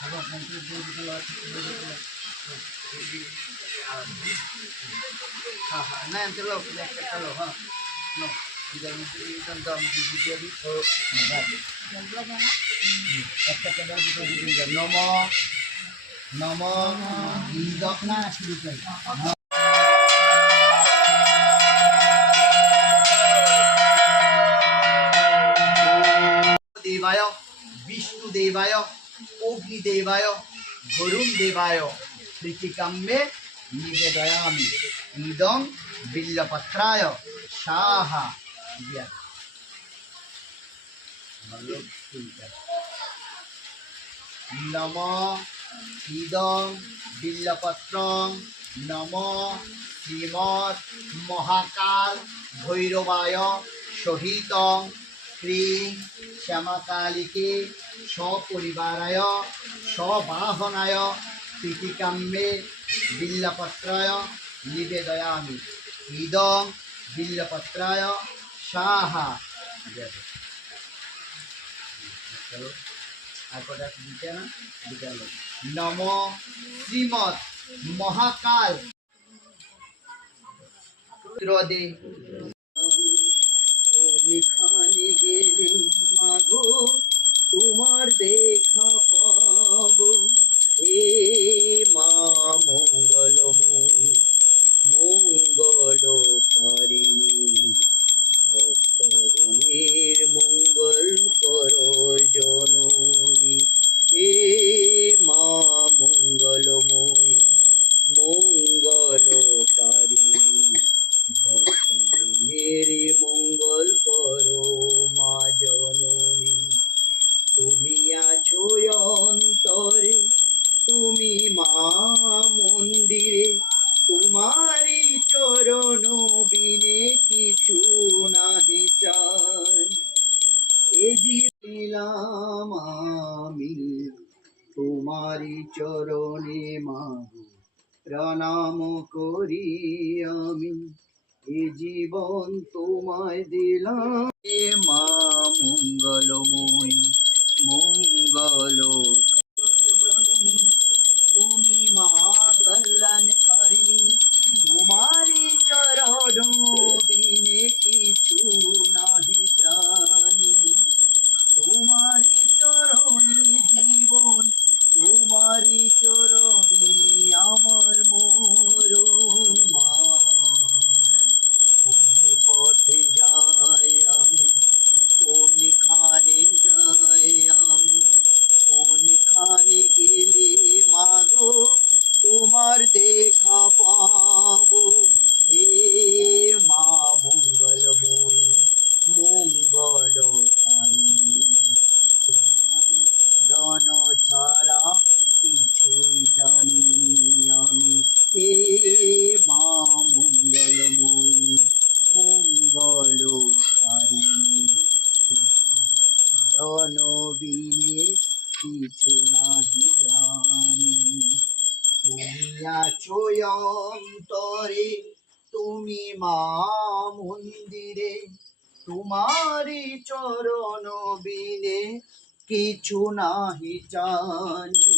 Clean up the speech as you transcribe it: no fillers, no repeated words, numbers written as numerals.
हाँ हाँ नहीं चलो चलो हाँ नो इधर इधर नम नम ना शुरू कर देवाय विष्णुदेवाय अग्निदेवाय वरुण देवाय प्रीतिकाम्ये निवेदयामि इदं बिल्लपत्राय स्वाहा नम इदं बिल्लपत्रं नम श्रीमद् महाकाल भैरवाय सहित क्रीं श्यामाकालिके सपरिवाराय सवाहनाय प्रीतिकाम्ये बिल्लपत्राय निवेदयामि इदं बिल्लपत्राय स्वाहा नम श्रीमद् महाकाल दे खाने गेले मागो तुम्हार देखा पाबो हे मा मंगलमयी मंगलकारिणी भक्तगणेर मंगल करो जननी हे मा मंगलमयी मंगलकारिणी भक्तगणेर मंगल करो मा जननी তুমি আছো অন্তরে তুমি মা মন্দিরে তোমারি চরণ বিনে কিছু নাহি চাই এ জীবন আমি তোমারি চরণে মাগো প্রণাম করি আমি এ জীবন তোমায় দিলাম এ মা মঙ্গলময়ী মঙ্গল তুমি মা কল্যাণকারিণী তোমারি চরণ বিনে কিছু নাহি জানি তোমারি চরণে জীবন তোমারি চরণে আমার মরণ মা কোন পথে যাই আমি কোনখানে যাই আমি কোনখানে গেলে মাগো তোমার দেখা পাবো হে মা মঙ্গলময়ী মঙ্গলকারিণী তোমারি চরণ ছাড়া কিছুই জানি আমি হে মা মঙ্গলময়ী মঙ্গলকারিণী তোমারি চরণ বিনে কিছু নাহি জানি তুমি আছো অন্তরে তুমি মা মন্দিরে তোমারি চরণ বিনে কিছু নাহি জানি